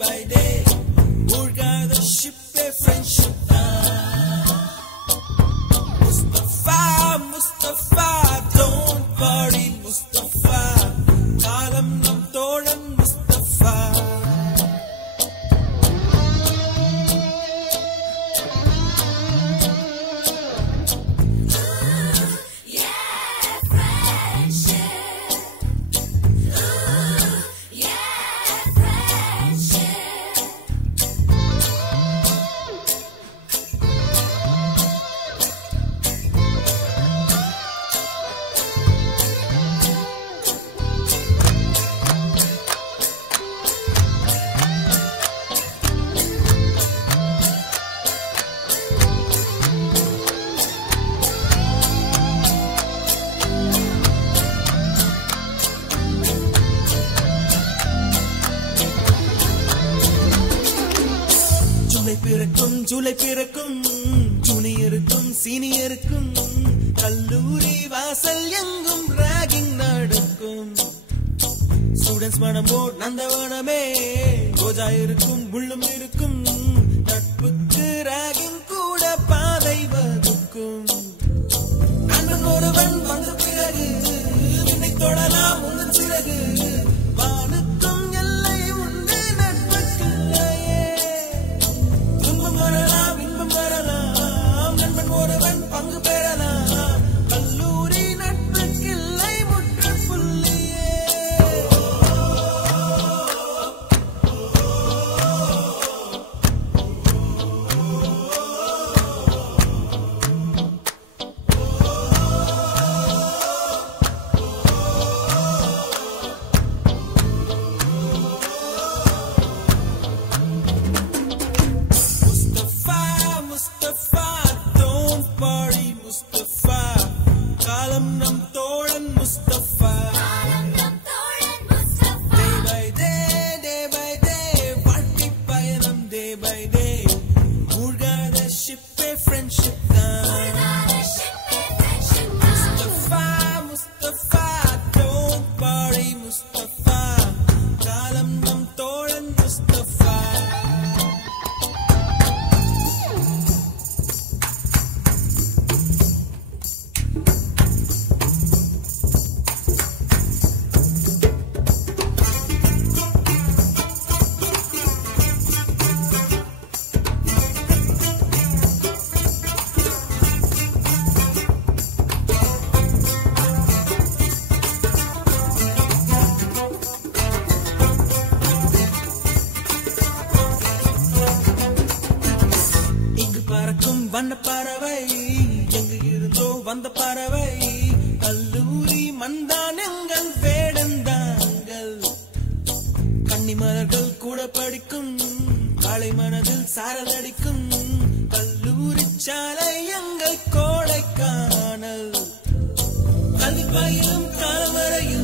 by day. மூழ்காத ஷிப்பே friendship தான். Mustafa Mustafa don't worry Mustafa, காலம் நம் தோழன் முஸ்தபா. ஜூலை பிறக்கும் ஜூனியருக்கும் சீனியருக்கும் கல்லூரி வாசல் எங்கும் ராகிங் நடக்கும். ஸ்டூடெண்ட்ஸ் மனமோ நந்தவனமே, ரோஜா இருக்கும் முள்ளும் இருக்கும், நட்புக்கு ராகிங் கூட பாதை வகுக்கும். நண்பன் ஒருவன் வந்த பிறகு என்னை தொடலாம் உங்கள் சிறகு, வானுக்கும் எல்லை உண்டு நட்புக்குள்ளையே. துன்பம் வரலாம் இன்பம் வரலாம், நண்பன் ஒருவன் பங்கு பெறலாம், கல்லூரி நட்புக்கில்லை முற்றுப்புள்ளியே. முஸ்தபா don't worry முஸ்தபா, காலம் நம் தோழன் முஸ்தபா. Day by day வாழ்க்கை பயணம் day by day, மூழ்காத ஷிப்பே ஃப்ரெண்ட்ஷிப் தான். முஸ்தபா don't worry முஸ்தபா, காலம் நம் தோழன் முஸ்தபா. வண்ண பறவை எங்கு இருந்தோ வந்த பறவை, கல்லூரி மந்தான் எங்கள் வேடந்தாங்கள். கன்னிமலர்கள் கூட படிக்கும், காலை மனதில் சாரல் அடிக்கும், கல்லூரி சாலை எங்கள் கோடைக்கானல். கல்வி பயிலும் காலம் வரையில்